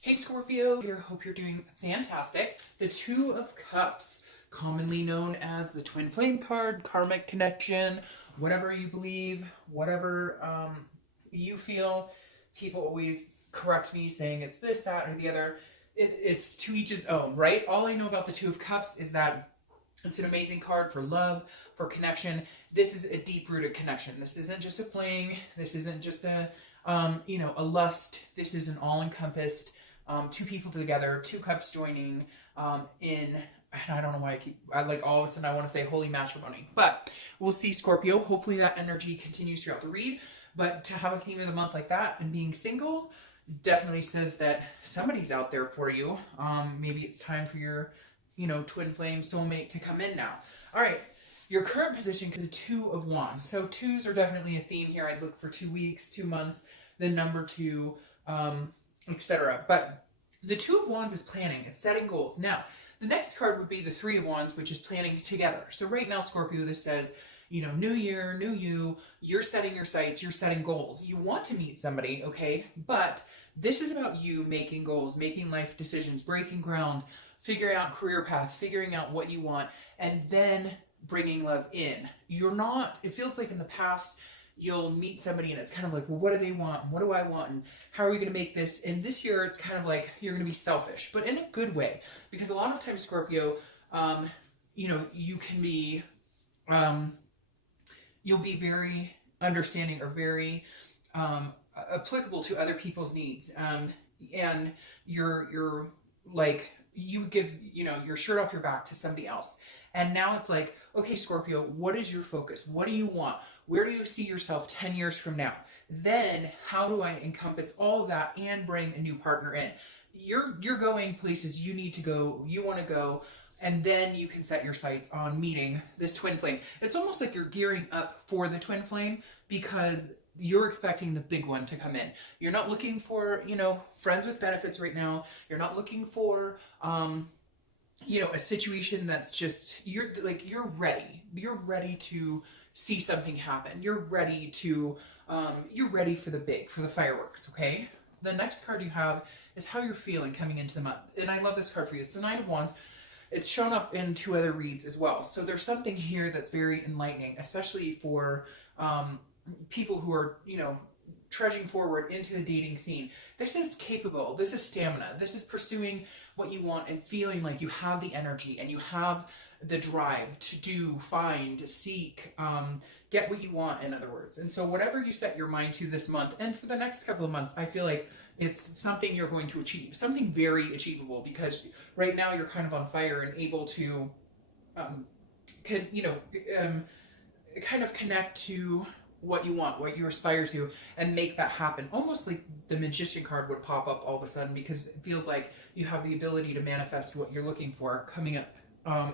Hey Scorpio, here, hope you're doing fantastic. The Two of Cups, commonly known as the Twin Flame card, karmic connection, whatever you believe, whatever you feel. People always correct me saying it's this, that, or the other. It's to each his own, right? All I know about the Two of Cups is that it's an amazing card for love, for connection. This is a deep-rooted connection. This isn't just a fling. This isn't just a a lust. This is an all-encompassed two people together, two cups joining in, and I don't know why I like all of a sudden I want to say holy matrimony, but we'll see, Scorpio. Hopefully that energy continues throughout the read, but to have a theme of the month like that and being single definitely says that somebody's out there for you. Maybe it's time for your, twin flame soulmate to come in now. All right. Your current position is the Two of Wands. So twos are definitely a theme here. I'd look for 2 weeks, 2 months, the number two, etc. But the Two of Wands is planning. It's setting goals. Now, the next card would be the Three of Wands, which is planning together. So right now, Scorpio, this says, new year, new you. You're setting your sights. You're setting goals. You want to meet somebody, okay? But this is about you making goals, making life decisions, breaking ground, figuring out career path, figuring out what you want, and then bringing love in. You're not, it feels like in the past, you'll meet somebody and it's kind of like, well, what do they want? What do I want? And how are we going to make this? And this year, it's kind of like you're going to be selfish, but in a good way. Because a lot of times, Scorpio, you can be, you'll be very understanding or very applicable to other people's needs. And you're like, you give, your shirt off your back to somebody else. And now it's like, okay, Scorpio, what is your focus? What do you want? Where do you see yourself 10 years from now? Then how do I encompass all of that and bring a new partner in? You're going places you need to go, you want to go, and then you can set your sights on meeting this twin flame. It's almost like you're gearing up for the twin flame because you're expecting the big one to come in. You're not looking for, friends with benefits right now. You're not looking for, a situation that's just, you're ready. You're ready to see something happen. You're ready for for the fireworks, okay? The next card you have is how you're feeling coming into the month. And I love this card for you. It's the Nine of Wands. It's shown up in 2 other reads as well. So there's something here that's very enlightening, especially for people who are, trudging forward into the dating scene. This is capable. This is stamina. This is pursuing what you want and feeling like you have the energy and you have the drive to do, find, seek, get what you want, in other words. And so whatever you set your mind to this month and for the next couple of months, I feel like it's something you're going to achieve, something very achievable, because right now you're kind of on fire and able to, kind of connect to what you want, what you aspire to, and make that happen. Almost like the Magician card would pop up all of a sudden, because it feels like you have the ability to manifest what you're looking for coming up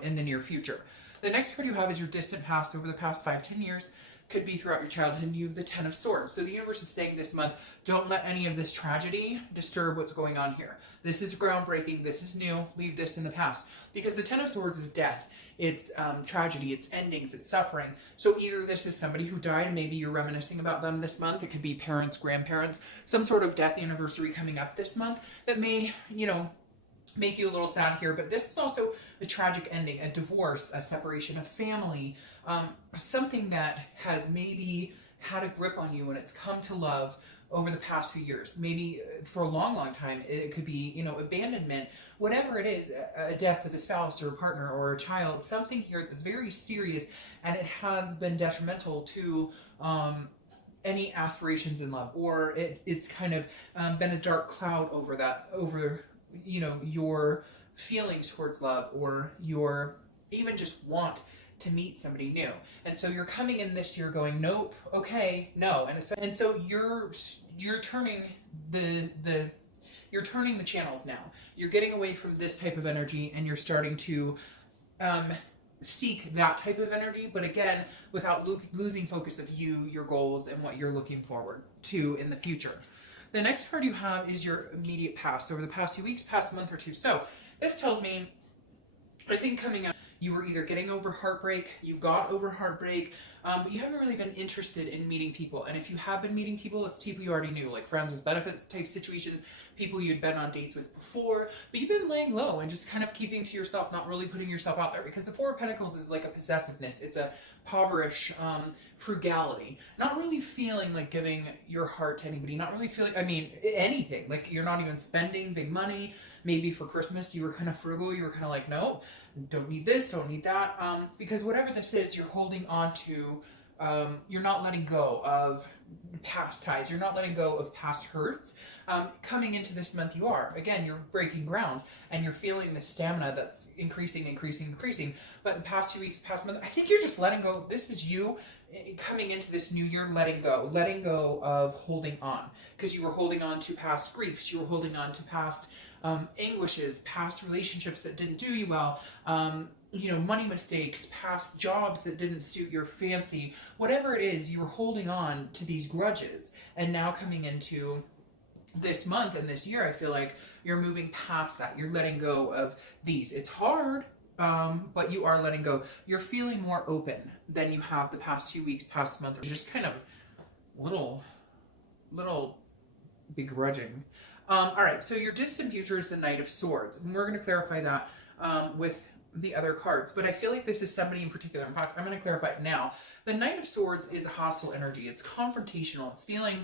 in the near future. The next card you have is your distant past over the past 5-10 years. Could be throughout your childhood, and you have the Ten of Swords. So the universe is saying this month, don't let any of this tragedy disturb what's going on here. This is groundbreaking. This is new. Leave this in the past. Because the Ten of Swords is death. It's tragedy. It's endings. It's suffering. So either this is somebody who died, maybe you're reminiscing about them this month. It could be parents, grandparents, some sort of death anniversary coming up this month that may, make you a little sad here. But this is also a tragic ending, a divorce, a separation, a family, something that has maybe had a grip on you and it's come to love over the past few years. Maybe for a long, long time. It could be, abandonment, whatever it is, a death of a spouse or a partner or a child, something here that's very serious, and it has been detrimental to any aspirations in love, or it's kind of been a dark cloud over that, over, your feelings towards love, or your even just want to meet somebody new. And so you're coming in this year going, nope, okay, no. And so you're turning you're turning the channels now. You're getting away from this type of energy and you're starting to seek that type of energy, but again, without losing focus of you, your goals, and what you're looking forward to in the future. The next card you have is your immediate past, over the past few weeks, past month or two. So this tells me, I think coming up, you were either getting over heartbreak, you got over heartbreak, but you haven't really been interested in meeting people. And if you have been meeting people, it's people you already knew, like friends with benefits type situations, people you'd been on dates with before, but you've been laying low and just kind of keeping to yourself, not really putting yourself out there, because the Four of Pentacles is like a possessiveness. It's a poverish frugality, not really feeling like giving your heart to anybody, not really feeling, I mean, anything, like you're not even spending big money. Maybe for Christmas you were kind of frugal, you were kind of like, no, don't need this, don't need that, because whatever this is, you're holding on to, you're not letting go of past ties, you're not letting go of past hurts. Coming into this month, you are, again, you're breaking ground, and you're feeling the stamina that's increasing, but the past 2 weeks, past month, I think you're just letting go. This is you coming into this new year, letting go of holding on, because you were holding on to past griefs, you were holding on to past anguishes, past relationships that didn't do you well, you know, money mistakes, past jobs that didn't suit your fancy, whatever it is, you were holding on to these grudges. And now coming into this month and this year, I feel like you're moving past that. You're letting go of these. It's hard, but you are letting go. You're feeling more open than you have the past few weeks, past month. You're just kind of little begrudging. All right, so your distant future is the Knight of Swords, and we're going to clarify that with the other cards, but I feel like this is somebody in particular. In fact, I'm going to clarify it now. The Knight of Swords is a hostile energy. It's confrontational. It's feeling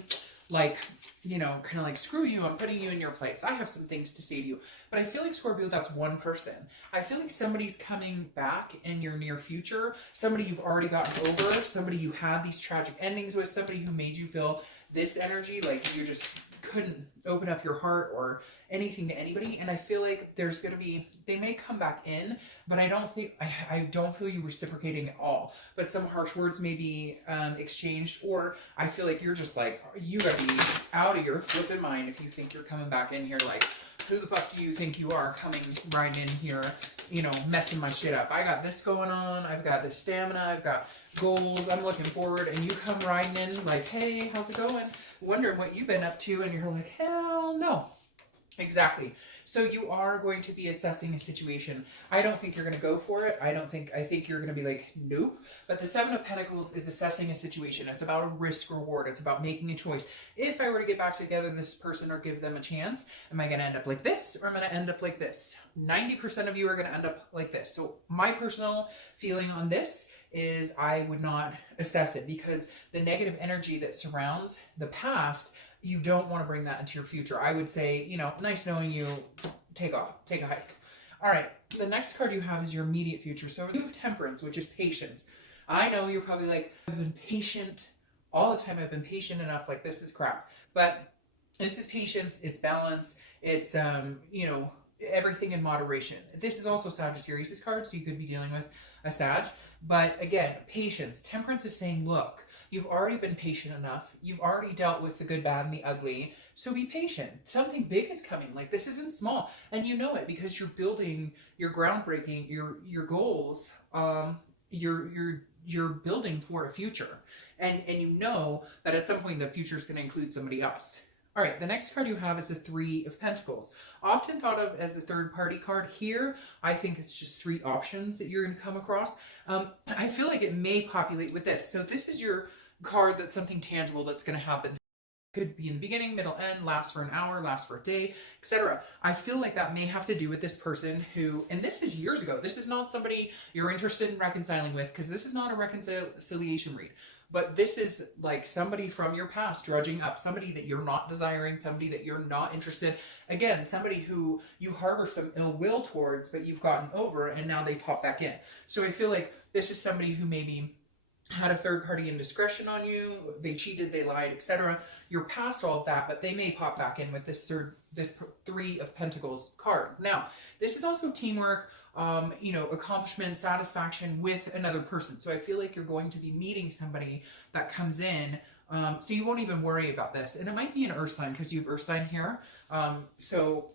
like, you know, kind of like, screw you, I'm putting you in your place. I have some things to say to you. But I feel like, Scorpio, that's one person. I feel like somebody's coming back in your near future, somebody you've already gotten over, somebody you had these tragic endings with, somebody who made you feel this energy, like you just couldn't open up your heart or anything to anybody. And I feel like there's going to be, they may come back in, but I don't think, I don't feel you reciprocating at all. But some harsh words may be exchanged, or I feel like you're just like, you gotta be out of your flipping mind if you think you're coming back in here like, who the fuck do you think you are coming right in here, you know, messing my shit up? I got this going on, I've got this stamina, I've got goals, I'm looking forward, and you come riding in like, hey, how's it going? Wondering what you've been up to, and you're like, hell no. Exactly. So you are going to be assessing a situation. I don't think you're going to go for it. I think you're going to be like, nope. But the Seven of Pentacles is assessing a situation. It's about a risk reward. It's about making a choice. If I were to get back together this person or give them a chance, am I going to end up like this, or am I going to end up like this? 90% of you are going to end up like this. So my personal feeling on this is I would not assess it, because the negative energy that surrounds the past, you don't want to bring that into your future. I would say, you know, nice knowing you, take off, take a hike. All right, the next card you have is your immediate future. So you have Temperance, which is patience. I know you're probably like, I've been patient all the time. I've been patient enough, like this is crap. But this is patience, it's balance, it's, you know, everything in moderation. This is also Sagittarius' card, so you could be dealing with a Sag. But again, patience. Temperance is saying, look, you've already been patient enough. You've already dealt with the good, bad, and the ugly. So be patient. Something big is coming. Like, this isn't small. And you know it because you're building your groundbreaking, your goals. You're building for a future. And you know that at some point the future is going to include somebody else. All right, the next card you have is the Three of Pentacles. Often thought of as a third-party card. Here, I think it's just three options that you're going to come across. I feel like it may populate with this. So this is your card that's something tangible that's going to happen. Could be in the beginning, middle, end, last for an hour, last for a day, etc. I feel like that may have to do with this person who, and this is years ago. This is not somebody you're interested in reconciling with, because this is not a reconciliation read. But this is like somebody from your past drudging up, somebody that you're not desiring, somebody that you're not interested. Again, somebody who you harbor some ill will towards, but you've gotten over, and now they pop back in. So I feel like this is somebody who maybe had a third-party indiscretion on you, they cheated, they lied, etc. You're past all of that, but they may pop back in with this Three of Pentacles card. Now, this is also teamwork, you know, accomplishment, satisfaction with another person. So I feel like you're going to be meeting somebody that comes in, so you won't even worry about this. And it might be an earth sign, because you have earth sign here. So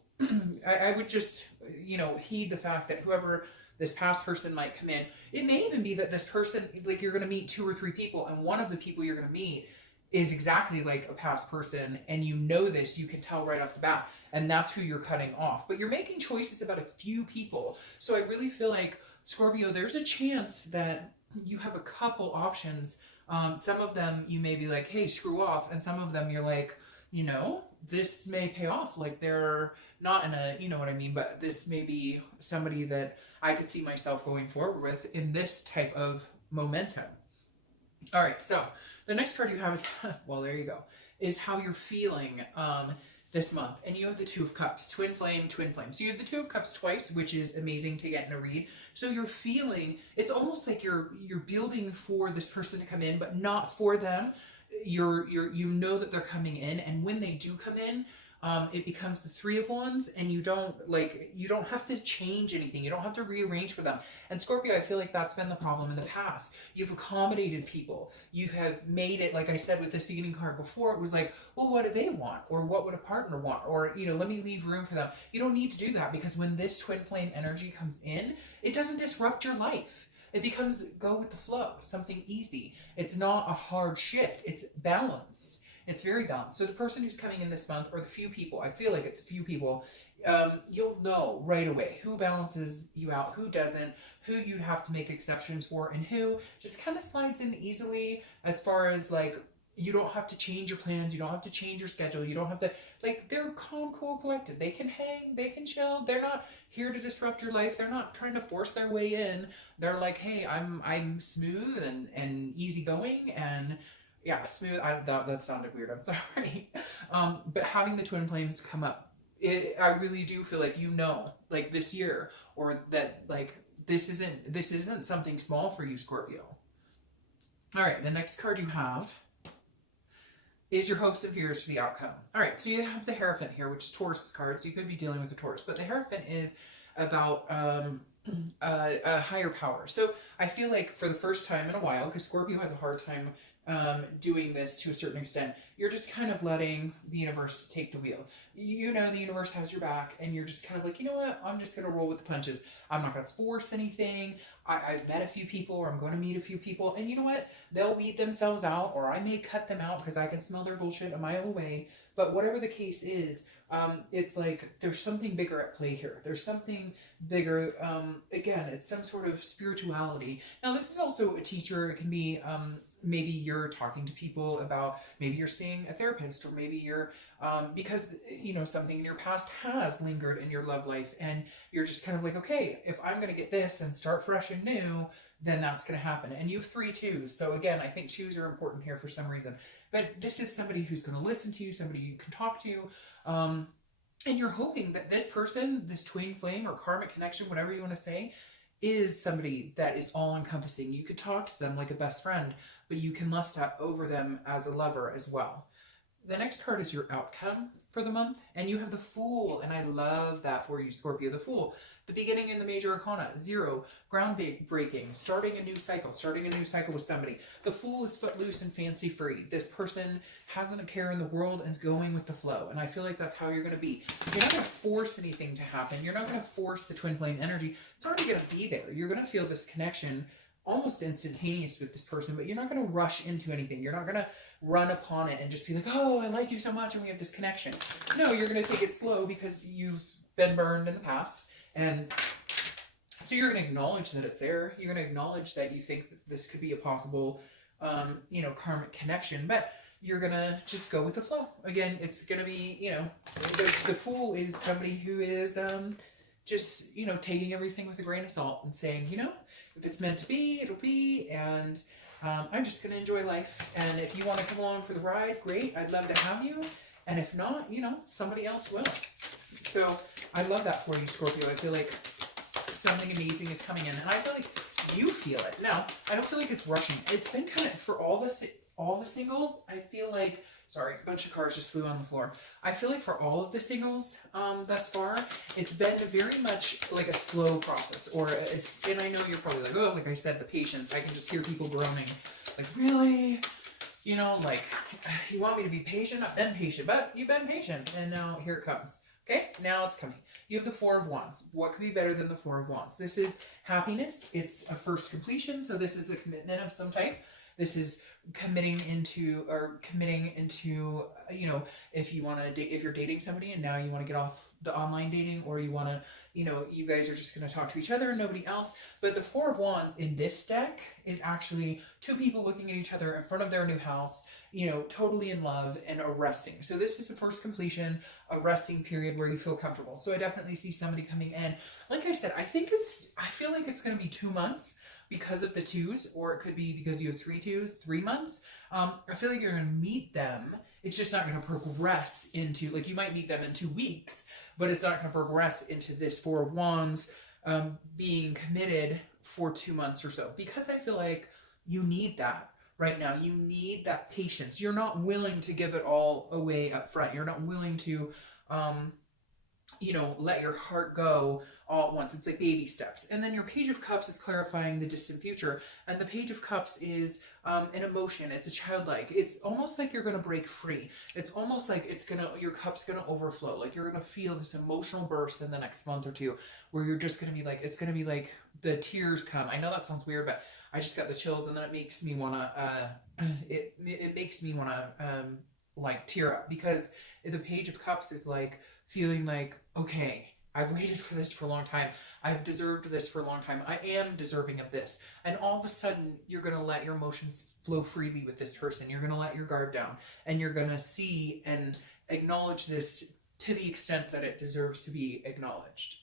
I would just, you know, heed the fact that whoever this past person might come in. It may even be that this person, like, you're going to meet 2 or 3 people, and one of the people you're going to meet is exactly like a past person, and you know this, you can tell right off the bat, and that's who you're cutting off. But you're making choices about a few people. So I really feel like, Scorpio, there's a chance that you have a couple options. Some of them you may be like, hey, screw off, and some of them you're like, you know, this may pay off. Like they're not in a, you know what I mean, but this may be somebody that I could see myself going forward with in this type of momentum. All right, so the next card you have is, well, there you go, is how you're feeling this month. And you have the Two of Cups, twin flame, twin flame. So you have the Two of Cups twice, which is amazing to get in a read. So you're feeling, it's almost like you're building for this person to come in, but not for them. You know that they're coming in, and when they do come in, it becomes the Three of Wands, and you don't have to change anything. You don't have to rearrange for them. And Scorpio, I feel like that's been the problem in the past. You've accommodated people. You have made it, like I said with this beginning card before, it was like, well, what do they want? Or what would a partner want? Or, you know, let me leave room for them. You don't need to do that, because when this twin flame energy comes in, it doesn't disrupt your life. It becomes go with the flow, something easy. It's not a hard shift. It's balance. It's very balanced. So the person who's coming in this month, or the few people, I feel like it's a few people, you'll know right away who balances you out, who doesn't, who you'd have to make exceptions for, and who just kind of slides in easily, as far as like, you don't have to change your plans, you don't have to change your schedule, you don't have to, like, they're calm, cool, collected. They can hang, they can chill. They're not here to disrupt your life. They're not trying to force their way in. They're like, hey, I'm smooth and easygoing, and yeah, smooth. That sounded weird. I'm sorry. But having the twin flames come up, I really do feel like, you know, like this year, or that like this isn't something small for you, Scorpio. All right, the next card you have is your hopes and fears for the outcome. All right, so you have the Hierophant here, which is Taurus cards. So you could be dealing with a Taurus, but the Hierophant is about a higher power. So I feel like for the first time in a while, because Scorpio has a hard time doing this to a certain extent, you're just kind of letting the universe take the wheel. You know the universe has your back, and you're just kind of like, you know what, I'm just going to roll with the punches. I'm not going to force anything. I've met a few people, or I'm going to meet a few people, and you know what, they'll weed themselves out, or I may cut them out because I can smell their bullshit a mile away. But whatever the case is, it's like there's something bigger at play here. There's something bigger. Again, it's some sort of spirituality. Now, this is also a teacher. It can be maybe you're talking to people about, maybe you're seeing a therapist, or maybe you're, because, you know, something in your past has lingered in your love life, and you're just kind of like, okay, if I'm going to get this and start fresh and new, then that's going to happen. And you have 3 twos. So again, I think twos are important here for some reason. But this is somebody who's going to listen to you, somebody you can talk to. And you're hoping that this person, this twin flame or karmic connection, whatever you want to say, is somebody that is all-encompassing. You could talk to them like a best friend, but you can lust over them as a lover as well. The next card is your outcome for the month, and you have the Fool, and I love that for you, Scorpio. The Fool, the beginning in the major arcana, 0, ground breaking, starting a new cycle with somebody. The Fool is footloose and fancy free. This person hasn't a care in the world and is going with the flow, and I feel like that's how you're going to be. You're not going to force anything to happen. You're not going to force the twin flame energy. It's already going to be there. You're going to feel this connection almost instantaneous with this person, but you're not going to rush into anything. You're not going to run upon it and just be like, oh, I like you so much and we have this connection. No, you're going to take it slow because you've been burned in the past. And so you're going to acknowledge that it's there. You're going to acknowledge that you think that this could be a possible, you know, karmic connection, but you're going to just go with the flow. Again, it's going to be, you know, the Fool is somebody who is just, you know, taking everything with a grain of salt and saying, you know, if it's meant to be, it'll be, and I'm just going to enjoy life. And if you want to come along for the ride, great. I'd love to have you. And if not, you know, somebody else will. So I love that for you, Scorpio. I feel like something amazing is coming in, and I feel like you feel it. Now, I don't feel like it's rushing. It's been kind of, for all the singles, I feel like, sorry, a bunch of cars just flew on the floor. I feel like for all of the singles thus far, it's been very much like a slow process. And I know you're probably like, oh, like I said, the patience. I can just hear people groaning. Like, really? You know, like, you want me to be patient? I've been patient, but you've been patient. And now here it comes. Okay, now it's coming. You have the Four of Wands. What could be better than the Four of Wands? This is happiness. It's a first completion, so this is a commitment of some type. This is committing into, you know, if you want to date, if you're dating somebody and now you want to get off the online dating, or you want to, you know, you guys are just going to talk to each other and nobody else. But the Four of Wands in this deck is actually two people looking at each other in front of their new house, you know, totally in love and a resting. So this is the first completion, a resting period where you feel comfortable. So I definitely see somebody coming in. Like I said, I feel like it's going to be 2 months because of the twos, or it could be because you have 3 twos, 3 months. I feel like you're going to meet them. It's just not going to progress into, like, you might meet them in 2 weeks, but it's not going to progress into this Four of Wands being committed for 2 months or so, because I feel like you need that right now. You need that patience. You're not willing to give it all away up front. You're not willing to, you know, let your heart go all at once. It's like baby steps. And then your Page of Cups is clarifying the distant future. And the Page of Cups is an emotion. It's a childlike. It's almost like you're going to break free. It's almost like your cup's going to overflow. Like you're going to feel this emotional burst in the next month or two, where you're just going to be like, it's going to be like the tears come. I know that sounds weird, but I just got the chills, and then it makes me want to, it makes me want to, like, tear up, because the Page of Cups is like feeling like, okay, I've waited for this for a long time. I've deserved this for a long time. I am deserving of this. And all of a sudden, you're going to let your emotions flow freely with this person. You're going to let your guard down, and you're going to see and acknowledge this to the extent that it deserves to be acknowledged.